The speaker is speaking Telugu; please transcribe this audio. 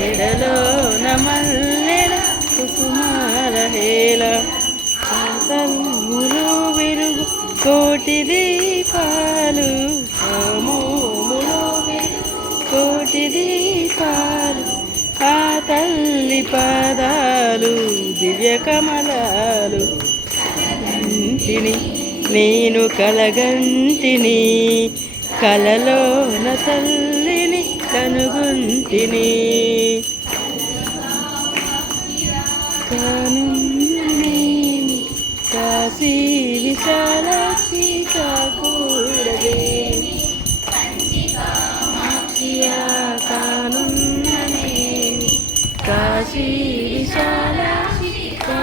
ఎడలో కోటి దీపాలు. కోటి దీపాలు. ఆ తల్లి పాదాలు దివ్య కమలాలు. ఇంటిని నేను కలగంటిని కలలోన తల్లిని కనుగుంటిని. శ్రీ విశాలాక్షి కాకూడదే కానున్ననేమి కాశీ విశాలాక్షి కా